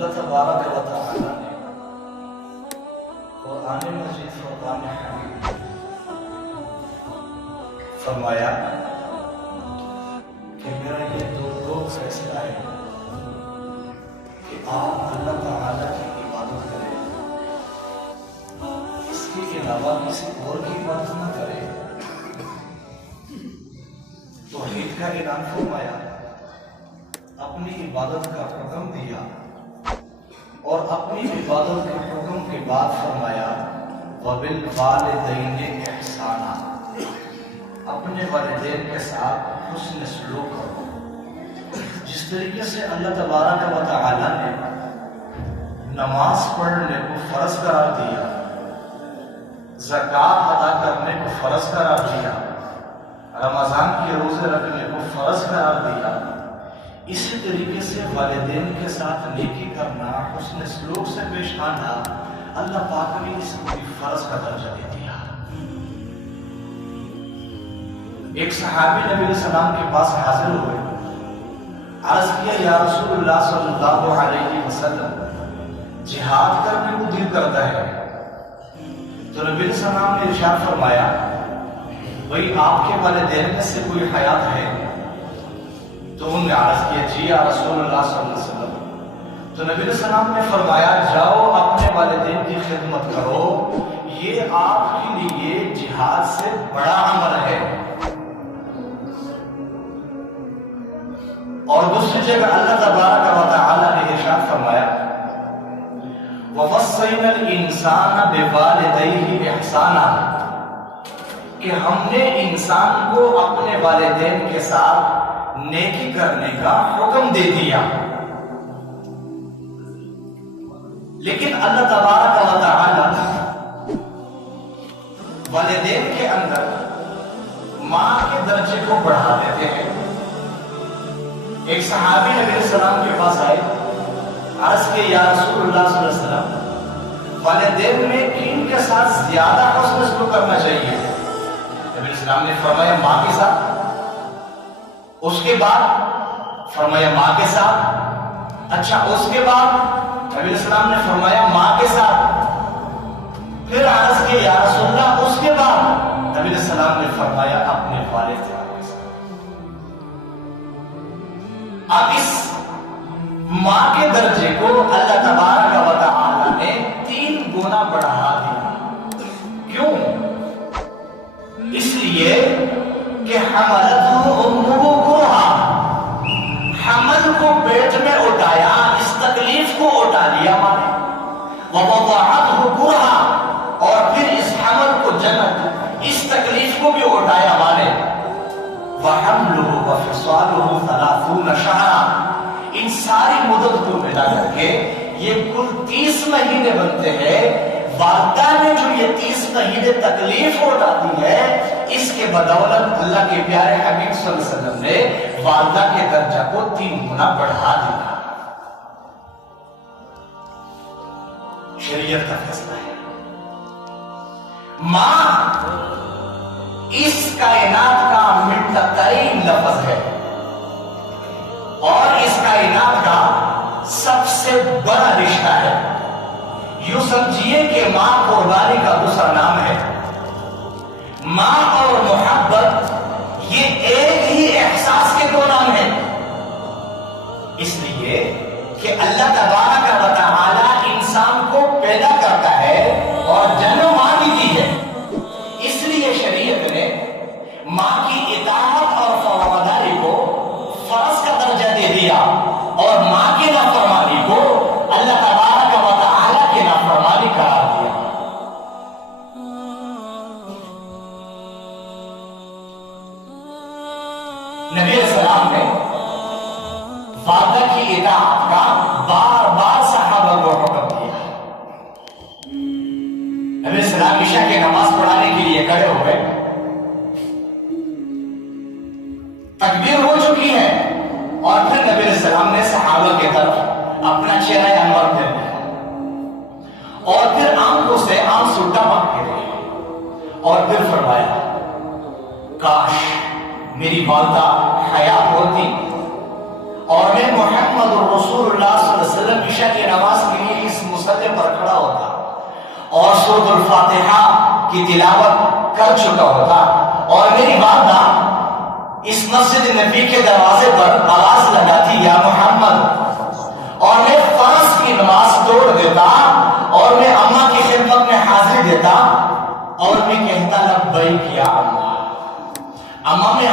اللہ تبارک و تعالی نے قرآن مجید فرقان حمید فرمایا کہ میرا یہ دو فیصلہ ہے کہ آپ اللہ تعالی کی عبادت کریں، اس کے علاوہ کسی اور کی عبادت نہ کریں۔ توحید کا اعلان فرمایا، اپنی عبادت کا حکم دیا اور اپنی عبادت کے حکم کے بعد فرمایا وَبِالْوَالِدَيْنِ إِحْسَانًا، اپنے والدین کے ساتھ حسن سلوک کرو۔ جس طریقے سے اللہ تبارک و تعالی نے نماز پڑھنے کو فرض قرار دیا، زکوٰۃ ادا کرنے کو فرض قرار دیا، رمضان کے روزے رکھنے کو فرض قرار دیا، اسی طریقے سے والدین کے ساتھ نیکی کرنا، حسن سلوک سے پیش آنا اللہ پاک نے اس کو بھی فرض کا درجہ دے دیا۔ ایک صحابی نبی علیہ السلام کے پاس حاضر ہوئے، عرض کیا یا رسول اللہ صلی اللہ علیہ وسلم، جہاد کرنے کو دل کرتا ہے۔ تو نبی علیہ السلام نے ارشاد فرمایا بھئی آپ کے والدین میں سے کوئی حیات ہے؟ تو انہوں نے عرض کیا جی یا رسول اللہ صلی اللہ علیہ وسلم۔ تو نبی علیہ السلام نے فرمایا جاؤ اپنے والدین کی خدمت کرو، یہ آپ کے لیے جہاد سے بڑا عمل ہے۔ اور دوسری جگہ اللہ تبارک و تعالی نے ارشاد فرمایا وَوَصَّيْنَا الْإِنسَانَ بِوَالِدَيْهِ إِحْسَانًا، کہ ہم نے انسان کو اپنے والدین کے ساتھ نیکی کرنے کا حکم دے دیا۔ لیکن اللہ تبارک و تعالی والدین کے اندر ماں کے درجے کو بڑھا دیتے ہیں۔ ایک صحابی نبی علیہ السلام کے پاس آئے، عرض کہ یا رسول اللہ صلی اللہ علیہ وسلم، والدین میں کن کے ساتھ زیادہ حسن سلوک کرنا چاہیے؟ نبی علیہ السلام نے فرمایا ماں کے ساتھ، اس کے بعد فرمایا ماں کے ساتھ، اچھا اس کے بعد نبی علیہ السلام نے فرمایا ماں کے ساتھ، پھر عرض کہ یا رسول اللہ اس کے بعد نبی علیہ السلام نے فرمایا اپنے والد کے ساتھ۔ اب اس ماں کے درجے کو اللہ تبارک و تعالی نے 3 گنا بڑھا دیا۔ کیوں؟ اس لیے کہ حملتہ امہ کرہا، حمل کو پیٹ میں اٹھایا، اس تکلیف کو اٹھا لیا ماں نے، ووضعتہ کرہا، اور پھر اس حمل کو اس تکلیف کو بھی اٹھایا ماں نے، وحملہ وفصالہ 30 شہرا، ان ساری مدت کو ملا کر کے یہ کل 30 مہینے بنتے ہیں۔ والدہ نے جو یہ 30 مہینے تکلیف اٹھاتی ہے، اس کے بدولت اللہ کے پیارے حبیب صلی اللہ علیہ وسلم نے والدہ کے درجہ کو 3 گنا بڑھا دیا۔ شریعت کا فیصلہ ہے۔ ماں اس کائنات کا منتقل لفظ ہے اور اس کائنات کا سب سے بڑا رشتہ ہے۔ یوں سمجھیے کہ ماں قربانی کا دوسرا نام ہے۔ ماں اور محبت یہ ایک ہی احساس کے 2 نام ہیں، اس لیے کہ اللہ تبارک و تعالی انسان کو پیدا کرتا ہے اور جنم ماں کی دی ہے۔ اس لیے شریعت نے ماں کی اطاعت اور فرمانبرداری کو فرض کا درجہ دے دیا اور ماں کی نافرمانی کو اللہ تبارک و تعالی کی نافرمانی قرار دیا۔ نبی علیہ السلام نے والدہ کی اطاعت کا بار بار صحابہ کو حکم دیا۔ نبی علیہ السلام عشاء کی نماز پڑھانے کے لیے کھڑے ہوئے، تکبیر ہو چکی ہے، اور پھر نبی علیہ السلام نے صحابہ کی طرف اپنا چہرہ انور کر دیا اور پھر آنکھوں سے آنسو ٹپک کے رہے اور پھر فرمایا کاش میری والدہ حیات ہوتی اور میں محمد رسول اللہ صلی اللہ علیہ وسلم عشاء کی نماز کی تلاوت کر چکا ہوتا اور میری والدہ اس مسجد نبی کے دروازے پر آواز لگاتی یا محمد، اور میں فرض کی نماز توڑ دیتا اور میں اماں کی خدمت میں حاضری دیتا اور میں کہتا لبیک یا اماں۔ اماں میں